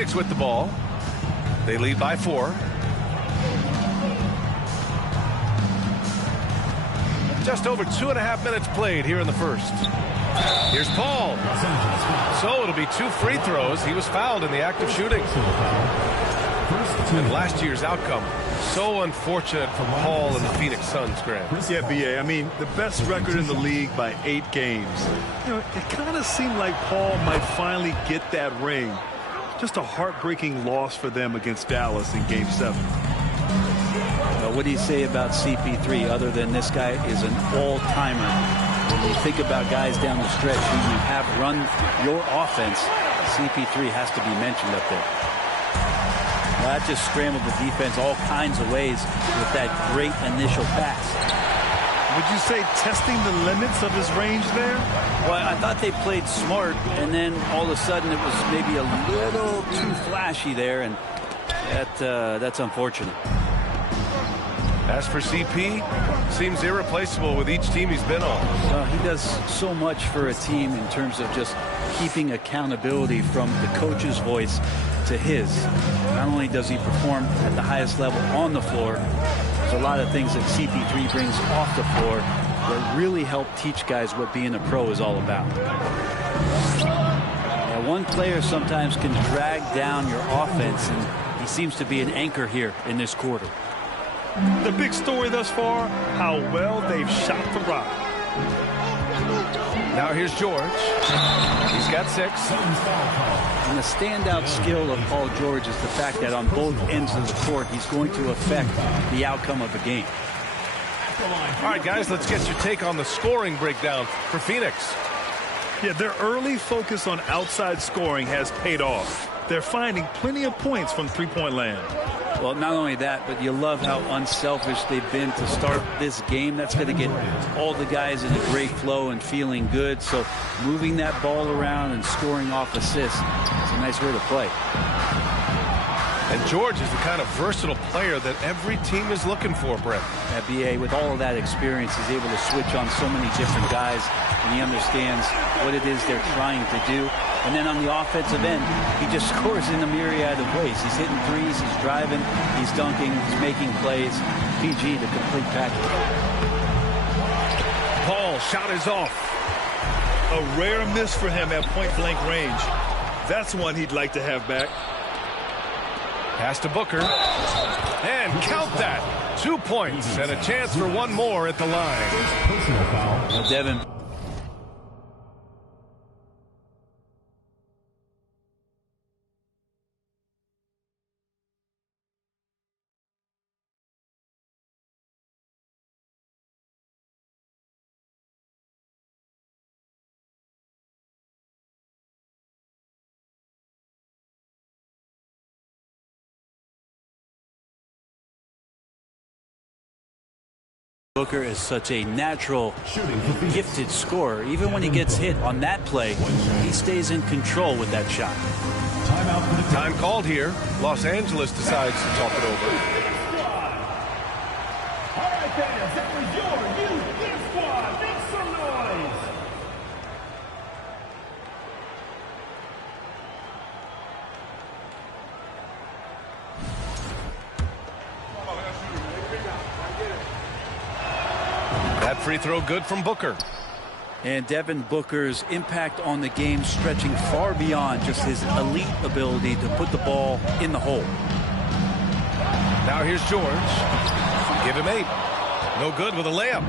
Phoenix with the ball. They lead by 4. Just over 2.5 minutes played here in the first. Here's Paul. So it'll be 2 free throws. He was fouled in the act of shooting. And last year's outcome, so unfortunate for Paul and the Phoenix Suns, Grant. Yeah, B.A. I mean, the best record in the league by 8 games. You know, it kind of seemed like Paul might finally get that ring. Just a heartbreaking loss for them against Dallas in Game 7. What do you say about CP3 other than this guy is an all-timer? When you think about guys down the stretch who you have run your offense, CP3 has to be mentioned up there. That just scrambled the defense all kinds of ways with that great initial pass. Would you say testing the limits of his range there? Well, I thought they played smart, and then all of a sudden it was maybe a little too flashy there, and that's unfortunate. As for CP, seems irreplaceable with each team he's been on. He does so much for a team in terms of just keeping accountability from the coach's voice to his. Not only does he perform at the highest level on the floor, there's a lot of things that CP3 brings off the floor that really help teach guys what being a pro is all about. Now, one player sometimes can drag down your offense, and he seems to be an anchor here in this quarter. The big story thus far, how well they've shot the rock. Now here's George. He's got 6. And the standout skill of Paul George is the fact that on both ends of the court, he's going to affect the outcome of a game. All right, guys, let's get your take on the scoring breakdown for Phoenix. Yeah, their early focus on outside scoring has paid off. They're finding plenty of points from three-point land. Well, not only that, but you love how unselfish they've been to start this game. That's going to get all the guys in a great flow and feeling good. So moving that ball around and scoring off assists is a nice way to play. And George is the kind of versatile player that every team is looking for, Brett. At BA, with all of that experience, he's able to switch on so many different guys, and he understands what it is they're trying to do. And then on the offensive end, he just scores in a myriad of ways. He's hitting threes, he's driving, he's dunking, he's making plays. PG, the complete package. Paul, shot is off. A rare miss for him at point-blank range. That's one he'd like to have back. Pass to Booker. And count that. 2 points and a chance for one more at the line. Well, Devin. Booker is such a natural, gifted scorer. Even when he gets hit on that play, he stays in control with that shot. Time called here. Los Angeles decides to talk it over. All right, fans, that was your youth dance squad. Make some noise. That free throw good from Booker. And Devin Booker's impact on the game stretching far beyond just his elite ability to put the ball in the hole. Now here's George. Give him 8. No good with a layup.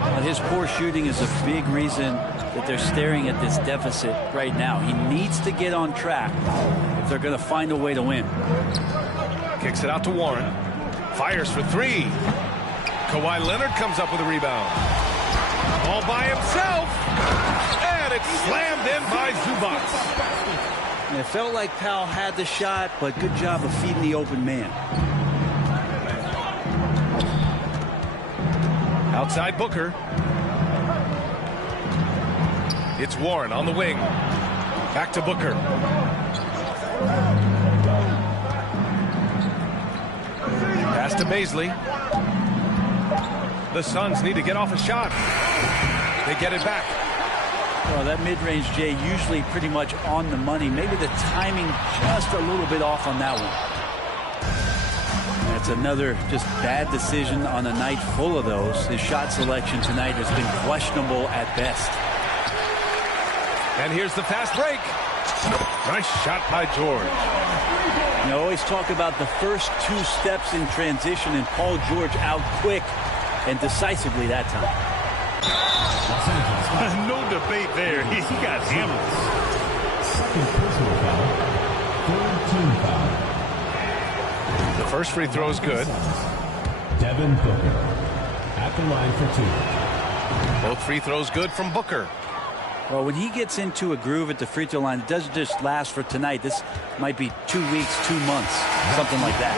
But his poor shooting is a big reason that they're staring at this deficit right now. He needs to get on track if they're going to find a way to win. Kicks it out to Warren. Fires for 3. Kawhi Leonard comes up with a rebound. All by himself. And it's slammed in by Zubac. And it felt like Powell had the shot, but good job of feeding the open man. Outside Booker. It's Warren on the wing. Back to Booker. Pass to Baisley. The Suns need to get off a shot. They get it back. Well, that mid-range, Jay, usually pretty much on the money. Maybe the timing just a little bit off on that one. That's another just bad decision on a night full of those. His shot selection tonight has been questionable at best. And here's the fast break. Nice shot by George. You always talk about the first 2 steps in transition, and Paul George out quick and decisively that time. No debate there. He got hammered. Second personal foul. Third team foul. The first free throw is good. Devin Booker at the line for 2. Both free throws good from Booker. Well, when he gets into a groove at the free throw line, it doesn't just last for tonight. This might be 2 weeks, 2 months, something like that.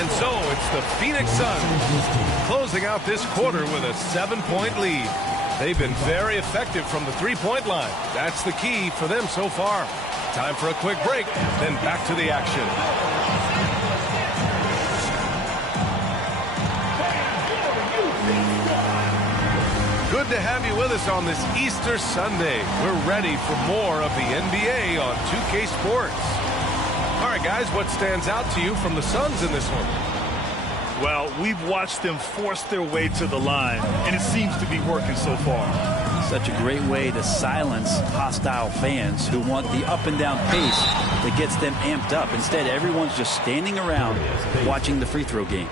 And so it's the Phoenix Suns closing out this quarter with a 7-point lead. They've been very effective from the three-point line. That's the key for them so far. Time for a quick break, then back to the action. Good to have you with us on this Easter Sunday. We're ready for more of the NBA on 2K Sports. All right, guys, what stands out to you from the Suns in this one? Well, we've watched them force their way to the line, and it seems to be working so far. Such a great way to silence hostile fans who want the up and down pace that gets them amped up. Instead, everyone's just standing around watching the free throw game.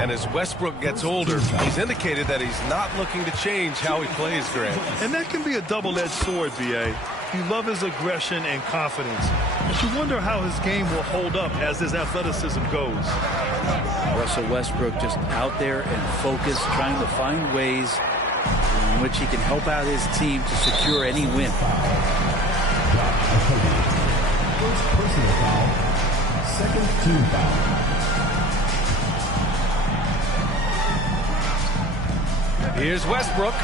And as Westbrook gets older, he's indicated that he's not looking to change how he plays, Grant. And that can be a double-edged sword, B.A. You love his aggression and confidence, but you wonder how his game will hold up as his athleticism goes. Russell Westbrook just out there and focused, trying to find ways in which he can help out his team to secure any win. First personal foul. Second team foul. Here's Westbrook.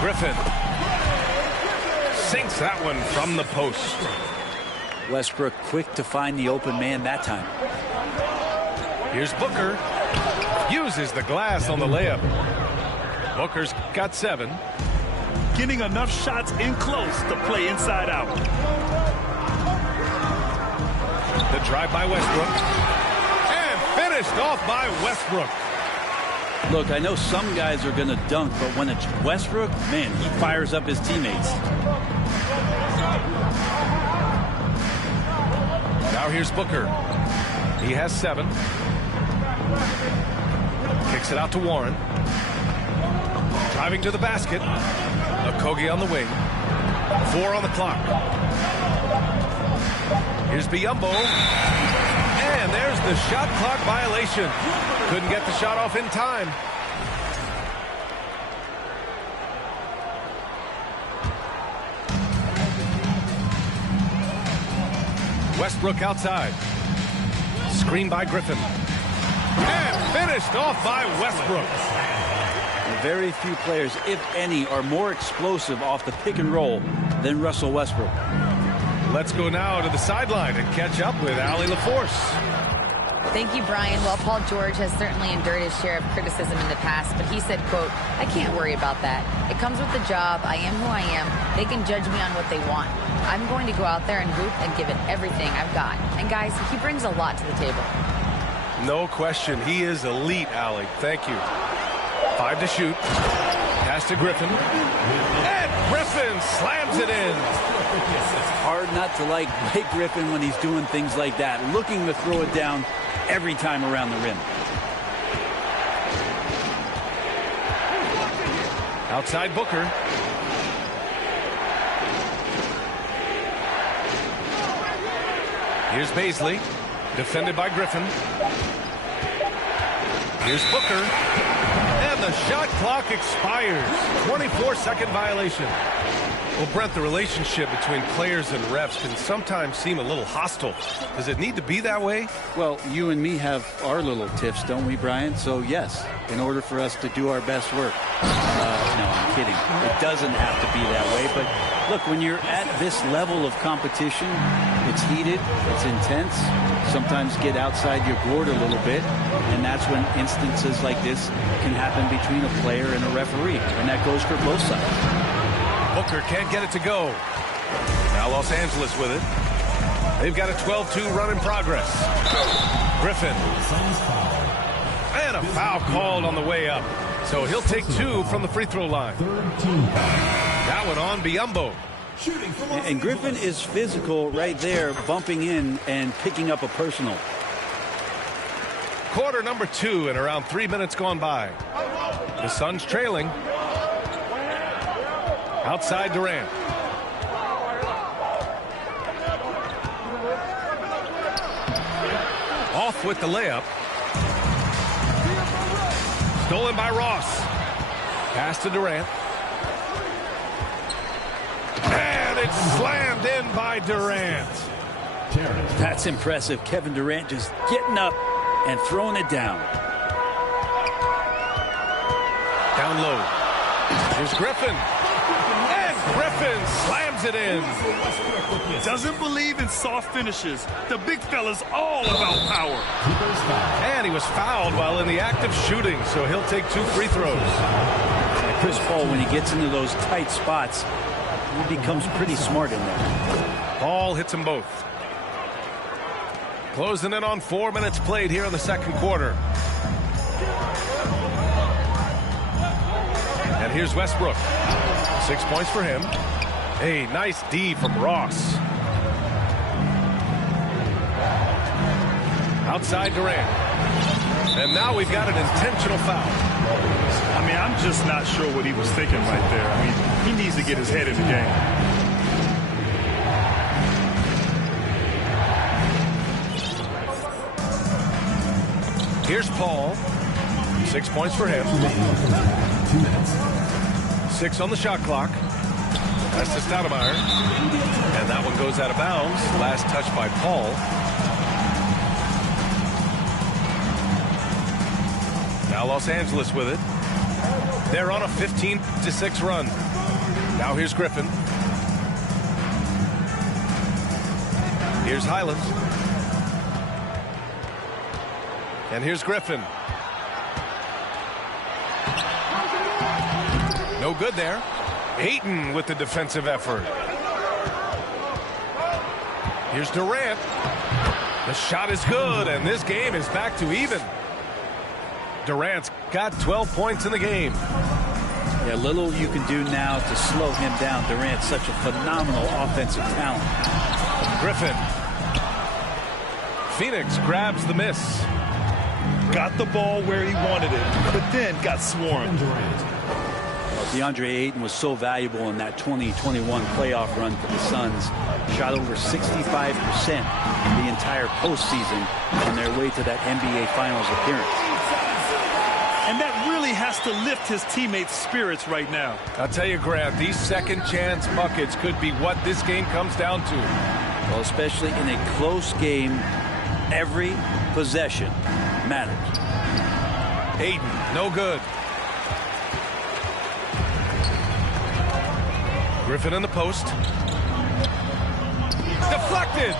Griffin sinks that one from the post. Westbrook quick to find the open man that time. Here's Booker. Uses the glass on the layup. Booker's got 7. Getting enough shots in close to play inside out. The drive by Westbrook. And finished off by Westbrook. Look, I know some guys are going to dunk, but when it's Westbrook, man, he fires up his teammates. Now here's Booker. He has 7. Kicks it out to Warren. Driving to the basket. Okogie on the wing. 4 on the clock. Here's Biyombo. And there's the shot clock violation. Couldn't get the shot off in time. Westbrook outside. Screen by Griffin. And finished off by Westbrook. Very few players, if any, are more explosive off the pick and roll than Russell Westbrook. Let's go now to the sideline and catch up with Allie LaForce. Thank you, Brian. Well, Paul George has certainly endured his share of criticism in the past, but he said, quote, "I can't worry about that. It comes with the job. I am who I am. They can judge me on what they want. I'm going to go out there and hoop and give it everything I've got." And guys, he brings a lot to the table. No question. He is elite, Allie. Thank you. 5 to shoot. Pass to Griffin. And Griffin slams it in. Hard not to like Blake Griffin when he's doing things like that, looking to throw it down every time around the rim. Outside Booker. Here's Baisley. Defended by Griffin. Here's Booker. And the shot clock expires. 24-second violation. Well, Brent, the relationship between players and refs can sometimes seem a little hostile. Does it need to be that way? Well, you and me have our little tiffs, don't we, Brian? So, yes, in order for us to do our best work. No, I'm kidding. It doesn't have to be that way. But, look, when you're at this level of competition, it's heated, it's intense. Sometimes get outside your board a little bit. And that's when instances like this can happen between a player and a referee. And that goes for both sides. Booker can't get it to go. Now Los Angeles with it. They've got a 12-2 run in progress. Griffin. And a foul called on the way up. So he'll take 2 from the free throw line. That one on Biyombo. And Griffin is physical right there, bumping in and picking up a personal. Quarter number 2 and around 3 minutes gone by. The Suns trailing. Outside Durant. Off with the layup. Stolen by Ross. Pass to Durant. And it's slammed in by Durant. That's impressive. Kevin Durant just getting up and throwing it down. Down low. Here's Griffin. And Griffin slams it in. Doesn't believe in soft finishes. The big fella's all about power. And he was fouled while in the act of shooting, so he'll take 2 free throws. And Chris Paul, when he gets into those tight spots, he becomes pretty smart in there. Paul hits them both. Closing in on 4 minutes played here in the second quarter. And here's Westbrook. 6 points for him. A nice D from Ross. Outside Durant. And now we've got an intentional foul. I mean, I'm just not sure what he was thinking right there. I mean, he needs to get his head in the game. Here's Paul. 6 points for him. 6 on the shot clock. That's to Stoudemire. And that one goes out of bounds. Last touch by Paul. Now Los Angeles with it. They're on a 15-6 run. Now here's Griffin. Here's Highland. And here's Griffin. No good there. Ayton with the defensive effort. Here's Durant. The shot is good, and this game is back to even. Durant's got 12 points in the game. Yeah, little you can do now to slow him down. Durant's such a phenomenal offensive talent. Griffin. Phoenix grabs the miss. Got the ball where he wanted it, but then got swarmed. DeAndre Ayton was so valuable in that 2021 playoff run for the Suns. Shot over 65% the entire postseason on their way to that NBA Finals appearance. And that really has to lift his teammates' spirits right now. I'll tell you, Grant, these second chance buckets could be what this game comes down to. Well, especially in a close game, every possession matters. Ayton, no good. Griffin in the post. Deflected.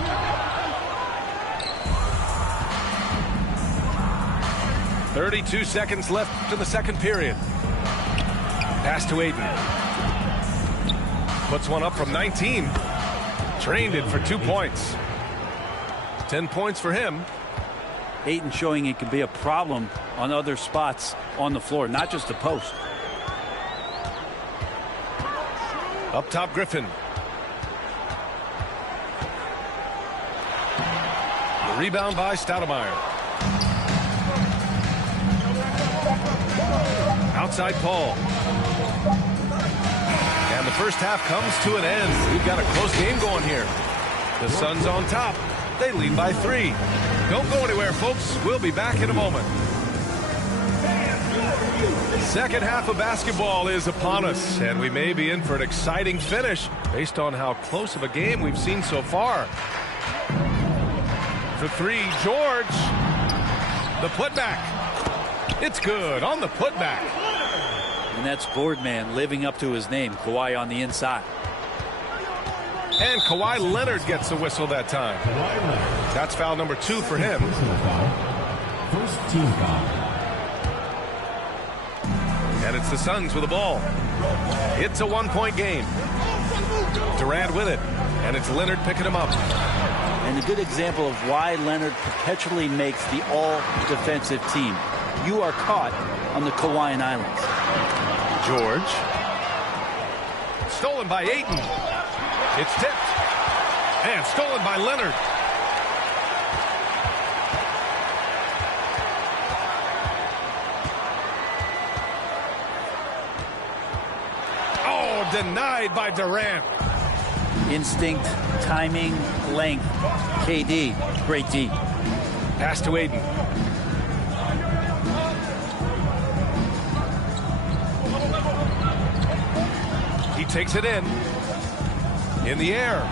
.32 seconds left in the second period. Pass to Ayton. Puts one up from 19. Trained it for 2 points. 10 points for him. Ayton showing it can be a problem on other spots on the floor, not just the post. Up top, Griffin. The rebound by Stoudemire. Outside Paul. And the first half comes to an end. We've got a close game going here. The Suns on top. They lead by 3. Don't go anywhere, folks. We'll be back in a moment. Second half of basketball is upon us, and we may be in for an exciting finish based on how close of a game we've seen so far. For 3, George. The putback. It's good on the putback. And that's Boardman living up to his name. Kawhi on the inside. And Kawhi Leonard gets the whistle that time. That's foul number 2 for him. First team foul. And it's the Suns with the ball. It's a 1-point game. Durant with it, and it's Leonard picking him up. And a good example of why Leonard perpetually makes the all-defensive team. You are caught on the Hawaiian Islands. George. Stolen by Ayton. It's tipped. And stolen by Leonard. Oh, denied by Durant. Instinct, timing, length. KD, great D. Pass to Ayton. He takes it in the air.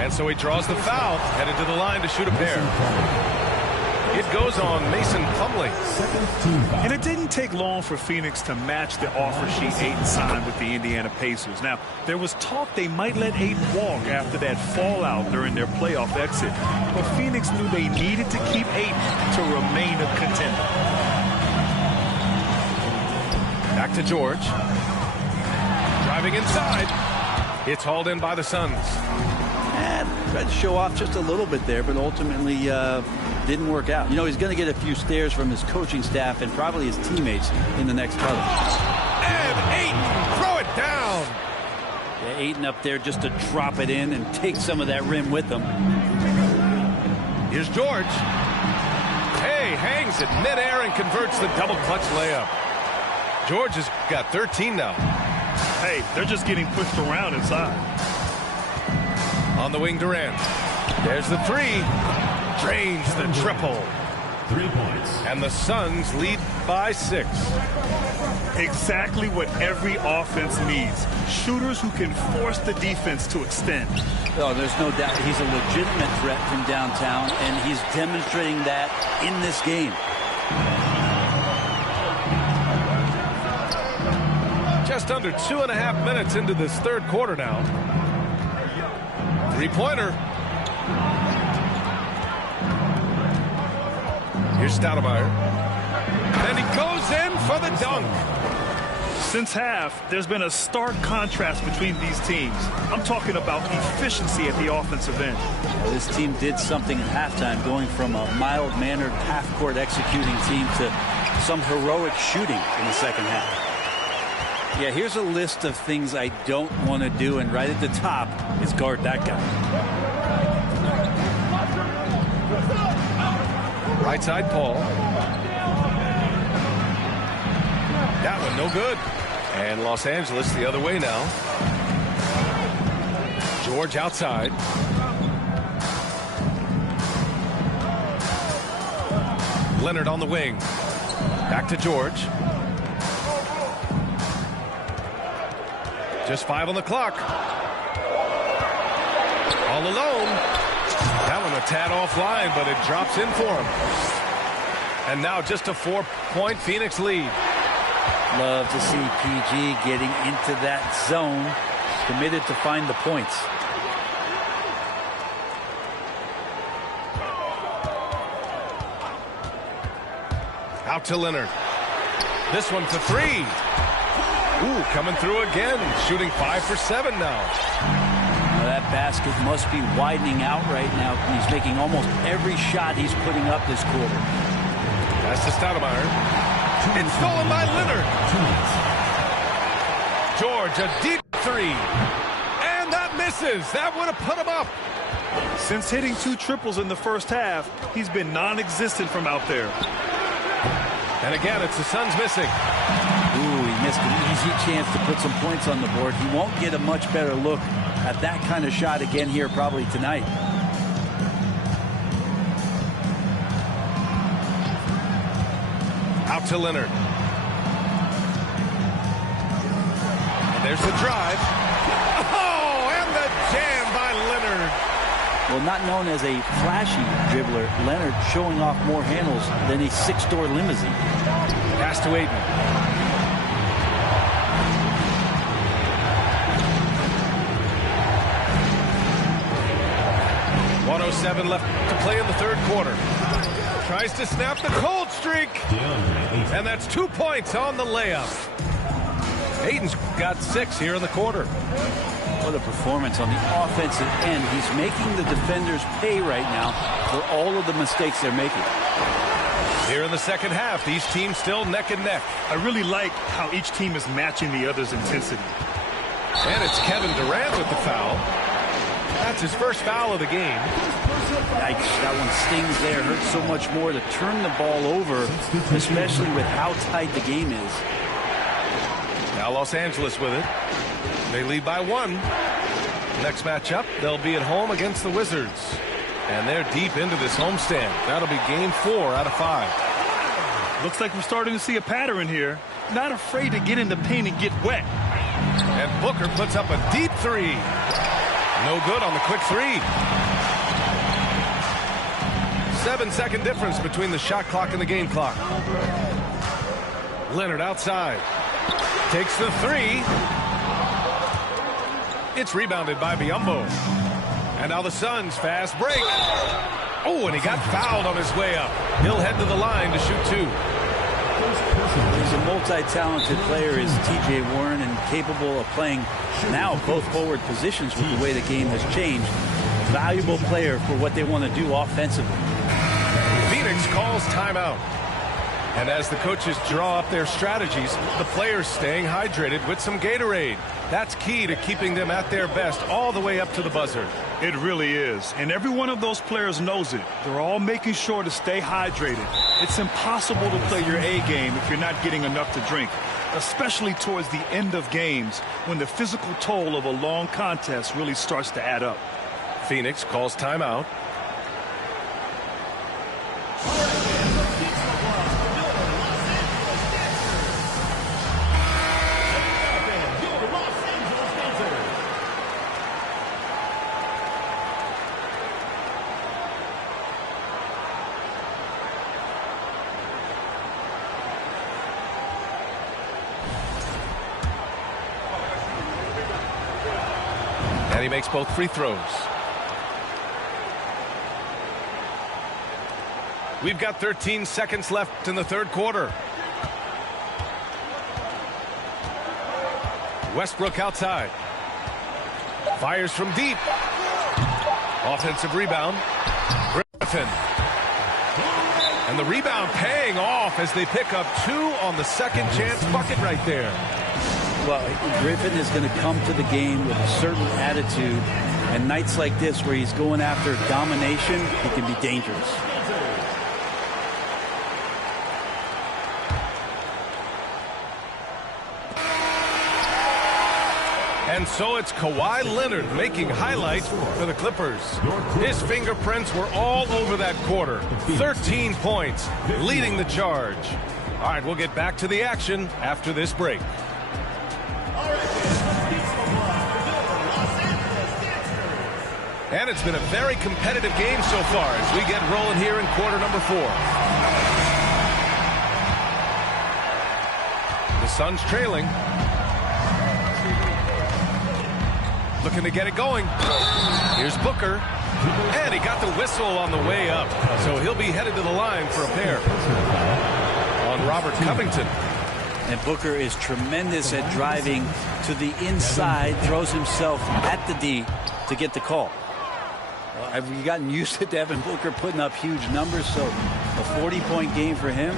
And so he draws the foul, headed to the line to shoot a pair. It goes on Mason Plumlee. And it didn't take long for Phoenix to match the offer sheet Ayton signed with the Indiana Pacers. Now, there was talk they might let Ayton walk after that fallout during their playoff exit. But Phoenix knew they needed to keep Ayton to remain a contender. Back to George. Driving inside. It's hauled in by the Suns. And tried to show off just a little bit there, but ultimately didn't work out. You know, he's going to get a few stares from his coaching staff and probably his teammates in the next huddle. And Ayton, throw it down. Yeah, Ayton up there just to drop it in and take some of that rim with him. Here's George. Hey, hangs it midair and converts the double clutch layup. George has got 13 now. Hey, they're just getting pushed around inside. On the wing, Durant. There's the three. Drains the triple. 3 points. And the Suns lead by 6. Exactly what every offense needs. Shooters who can force the defense to extend. Oh, there's no doubt he's a legitimate threat from downtown, and he's demonstrating that in this game. Just under 2.5 minutes into this third quarter now. Three-pointer. Here's Stoudemire. And he goes in for the dunk. Since half, there's been a stark contrast between these teams. I'm talking about efficiency at the offensive end. This team did something at halftime, going from a mild-mannered half-court executing team to some heroic shooting in the second half. Yeah, here's a list of things I don't want to do, and right at the top is guard that guy. Right side, Paul. That one no good. And Los Angeles the other way now. George outside. Leonard on the wing. Back to George. Just 5 on the clock. All alone. That one a tad offline, but it drops in for him. And now just a 4-point Phoenix lead. Love to see PG getting into that zone, committed to find the points. Out to Leonard. This one for 3. Ooh, coming through again, shooting 5 for 7 now. That basket must be widening out right now. He's making almost every shot he's putting up this quarter. That's to Stoudemire. It's stolen by Leonard. George, a deep 3. And that misses. That would have put him up. Since hitting 2 triples in the first half, he's been non-existent from out there. And again, it's the Suns missing. Ooh, he missed an easy chance to put some points on the board. He won't get a much better look at that kind of shot again here probably tonight. Out to Leonard. And there's the drive. Oh, and the jam by Leonard. Well, not known as a flashy dribbler, Leonard showing off more handles than a 6-door limousine. Pass to Ayton. .107 left to play in the third quarter. Tries to snap the cold streak. And that's 2 points on the layup. Ayton's got 6 here in the quarter. What a performance on the offensive end. He's making the defenders pay right now for all of the mistakes they're making. Here in the second half, these teams still neck and neck. I really like how each team is matching the other's intensity. And it's Kevin Durant with the foul. That's his first foul of the game. Yikes, that one stings there. Hurts so much more to turn the ball over, especially with how tight the game is. Now Los Angeles with it. They lead by 1. Next matchup, they'll be at home against the Wizards. And they're deep into this homestand. That'll be game 4 out of 5. Looks like we're starting to see a pattern here. Not afraid to get in the paint and get wet. And Booker puts up a deep 3. No good on the quick 3. 7-second difference between the shot clock and the game clock. Leonard outside. Takes the 3. It's rebounded by Biyombo. And now the Suns fast break. Oh, and he got fouled on his way up. He'll head to the line to shoot 2. He's a multi-talented player, is T.J. Warren, and capable of playing now both forward positions with the way the game has changed. Valuable player for what they want to do offensively. Phoenix calls timeout. And as the coaches draw up their strategies, the players staying hydrated with some Gatorade. That's key to keeping them at their best all the way up to the buzzer. It really is. And every one of those players knows it. They're all making sure to stay hydrated. It's impossible to play your A game if you're not getting enough to drink, especially towards the end of games when the physical toll of a long contest really starts to add up. Phoenix calls timeout. And he makes both free throws. We've got 13 seconds left in the third quarter. Westbrook outside. Fires from deep. Offensive rebound. Griffin. And the rebound paying off as they pick up 2 on the second chance bucket right there. Well, Griffin is going to come to the game with a certain attitude, and nights like this where he's going after domination, he can be dangerous. And so it's Kawhi Leonard making highlights for the Clippers. His fingerprints were all over that quarter. 13 points, leading the charge. All right, we'll get back to the action after this break. And it's been a very competitive game so far as we get rolling here in quarter number 4. The Suns trailing. Looking to get it going. Here's Booker. And he got the whistle on the way up. So he'll be headed to the line for a pair on Robert Covington. And Booker is tremendous at driving to the inside, throws himself at the D to get the call. Have you gotten used to Devin Booker putting up huge numbers? So a 40-point game for him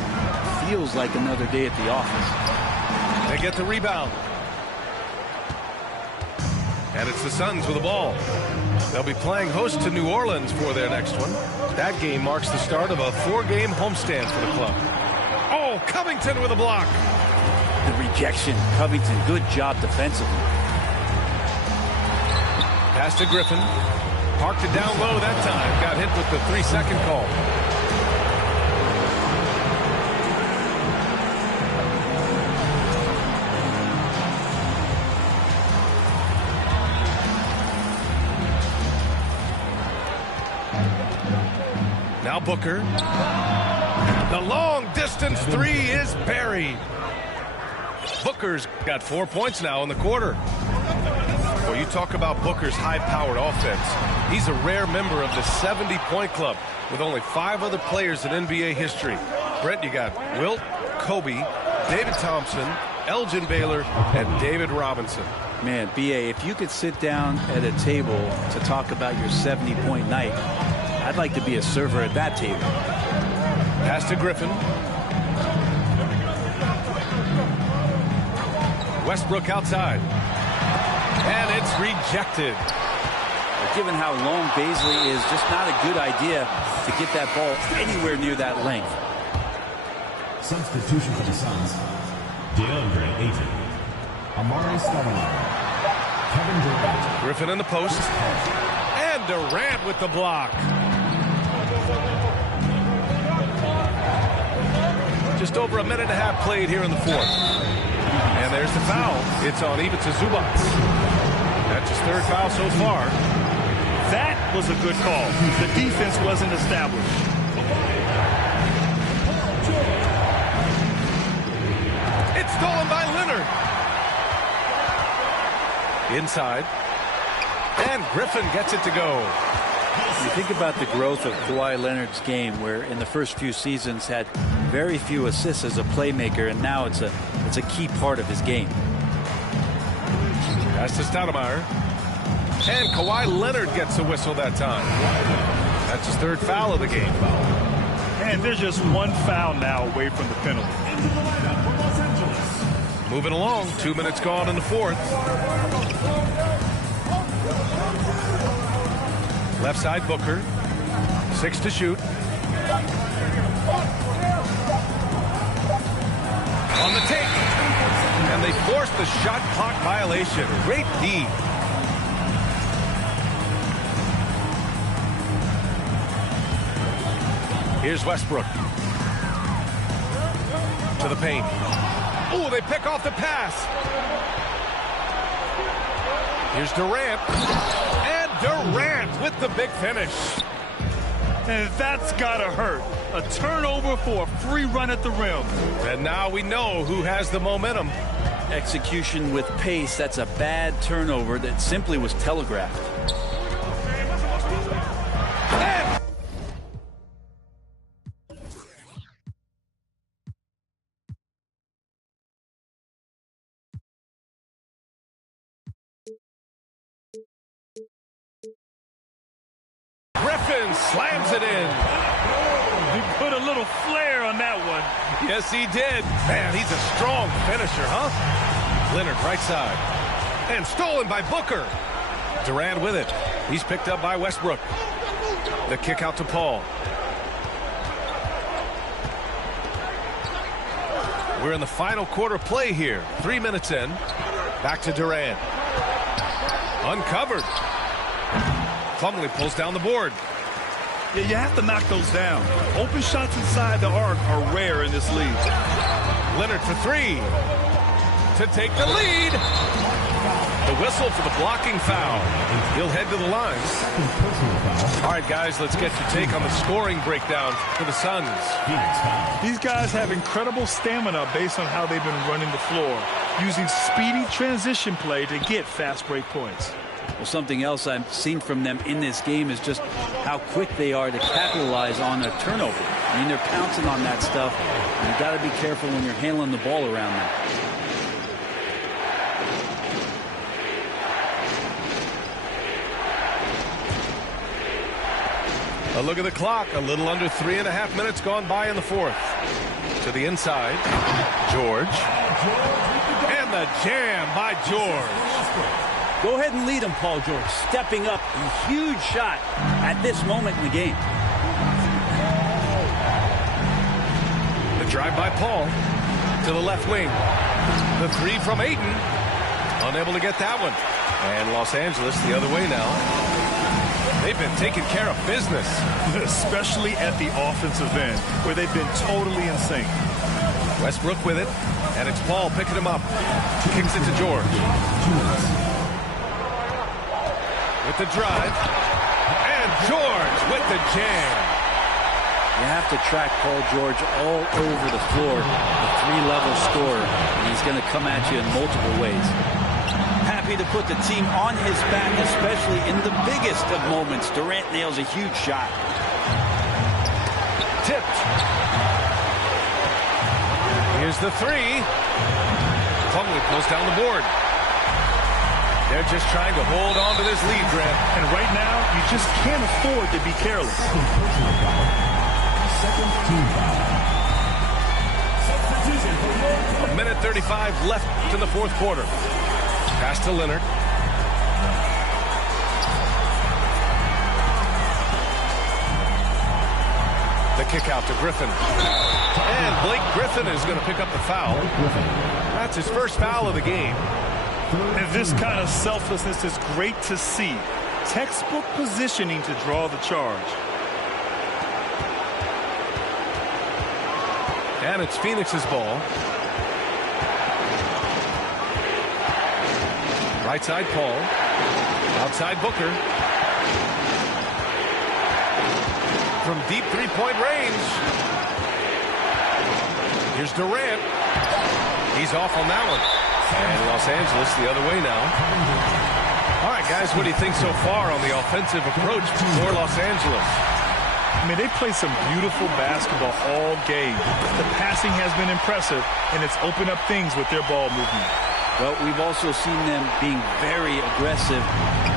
feels like another day at the office. They get the rebound. And it's the Suns with the ball. They'll be playing host to New Orleans for their next one. That game marks the start of a 4-game homestand for the club. Oh, Covington with a block. The rejection. Covington, good job defensively. Pass to Griffin. Parked it down low that time. Got hit with the 3-second call. Now Booker. The long distance 3 is buried. Booker's got 4 points now in the quarter. Well, you talk about Booker's high-powered offense. He's a rare member of the 70-point club with only 5 other players in NBA history. Brent, you got Wilt, Kobe, David Thompson, Elgin Baylor, and David Robinson. Man, B.A., if you could sit down at a table to talk about your 70-point night, I'd like to be a server at that table. Pass to Griffin. Westbrook outside. And it's rejected. Given how long Baisley is, just not a good idea to get that ball anywhere near that length. Substitution for the Suns, DeAndre Ayton, Amari Stoudemire, Kevin Durant. Griffin in the post. And Durant with the block. Just over a minute and a half played here in the fourth. And there's the foul. It's on Ivica Zubac. That's his third foul so far. That was a good call. The defense wasn't established. It's stolen by Leonard. Inside. And Griffin gets it to go. You think about the growth of Kawhi Leonard's game, where in the first few seasons had very few assists as a playmaker, and now it's a key part of his game. Pass to Stoudemire. And Kawhi Leonard gets a whistle that time. That's his third foul of the game. And there's just one foul now away from the penalty. Moving along, 2 minutes gone in the fourth. Left side Booker. 6 to shoot. On the take. And they force the shot clock violation. Great D. Here's Westbrook. To the paint. Oh, they pick off the pass. Here's Durant. And Durant with the big finish. And that's gotta hurt. A turnover for a free run at the rim. And now we know who has the momentum. Execution with pace, that's a bad turnover that simply was telegraphed. And Griffin slams it in. He put a little flair on that one. Yes, he did. Man, he's a strong finisher, huh? Leonard right side. And stolen by Booker. Durant with it. He's picked up by Westbrook. The kick out to Paul. We're in the final quarter play here. 3 minutes in. Back to Durant. Uncovered. Plumlee pulls down the board. Yeah, you have to knock those down. Open shots inside the arc are rare in this league. Leonard for three. To take the lead. The whistle for the blocking foul. He'll head to the line. All right, guys, let's get your take on the scoring breakdown for the Suns. These guys have incredible stamina based on how they've been running the floor, using speedy transition play to get fast break points. Well, something else I've seen from them in this game is just how quick they are to capitalize on a turnover. I mean, they're pouncing on that stuff. And you've got to be careful when you're handling the ball around them. A look at the clock. A little under 3.5 minutes gone by in the fourth. To the inside. George. And the jam by George. Go ahead and lead him, Paul George. Stepping up. A huge shot at this moment in the game. The drive by Paul. To the left wing. The three from Ayton. Unable to get that one. And Los Angeles the other way now. They've been taking care of business. Especially at the offensive end, where they've been totally in sync. Westbrook with it. And it's Paul picking him up. Kicks it to George. With the drive. And George with the jam. You have to track Paul George all over the floor. A three-level scorer. And he's going to come at you in multiple ways. Happy to put the team on his back, especially in the biggest of moments. Durant nails a huge shot. Tipped. Here's the three. Plumlee pulls down the board. They're just trying to hold on to this lead, Grant. And right now, you just can't afford to be careless. Second team foul. A minute 35 left in the fourth quarter. Pass to Leonard. The kick out to Griffin. And Blake Griffin is going to pick up the foul. That's his first foul of the game. And this kind of selflessness is great to see. Textbook positioning to draw the charge. And it's Phoenix's ball. Right side Paul. Outside Booker. From deep three-point range. Here's Durant. He's off on that one. And Los Angeles the other way now. All right, guys, what do you think so far on the offensive approach for Los Angeles? I mean, they play some beautiful basketball all game. The passing has been impressive, and it's opened up things with their ball movement. Well, we've also seen them being very aggressive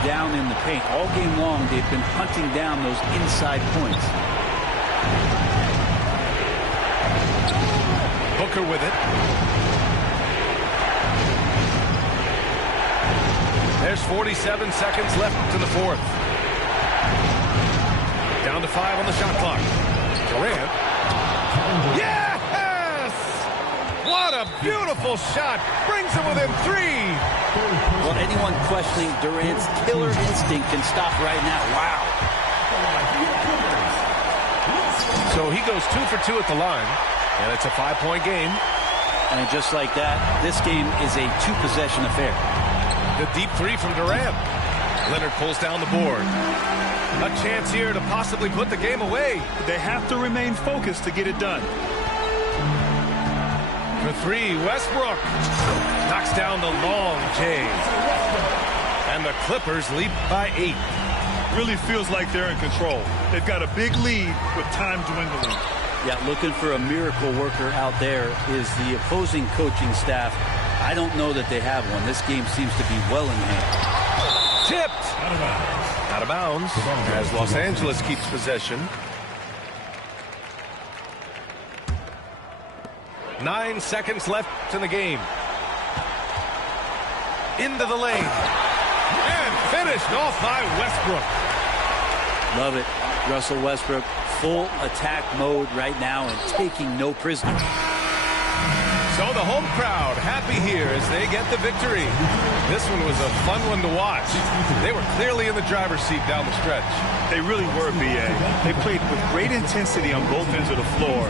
down in the paint. All game long, they've been hunting down those inside points. Booker with it. There's 47 seconds left to the fourth. Down to 5 on the shot clock. Durant. Yes! What a beautiful shot. Brings him within 3. Well, anyone questioning Durant's killer instinct can stop right now. Wow. So he goes 2 for 2 at the line. And it's a 5-point game. And just like that, this game is a 2-possession affair. The deep 3 from Durant. Leonard pulls down the board. A chance here to possibly put the game away. They have to remain focused to get it done. For 3, Westbrook knocks down the long J. And the Clippers lead by 8. Really feels like they're in control. They've got a big lead with time dwindling. Yeah, looking for a miracle worker out there is the opposing coaching staff. I don't know that they have one. This game seems to be well in hand. Tipped. Out of bounds as Los Angeles keeps possession. 9 seconds left in the game. Into the lane. And finished off by Westbrook. Love it. Russell Westbrook, full attack mode right now and taking no prisoners. So the home crowd happy here as they get the victory. This one was a fun one to watch. They were clearly in the driver's seat down the stretch. They really were, B.A. They played with great intensity on both ends of the floor.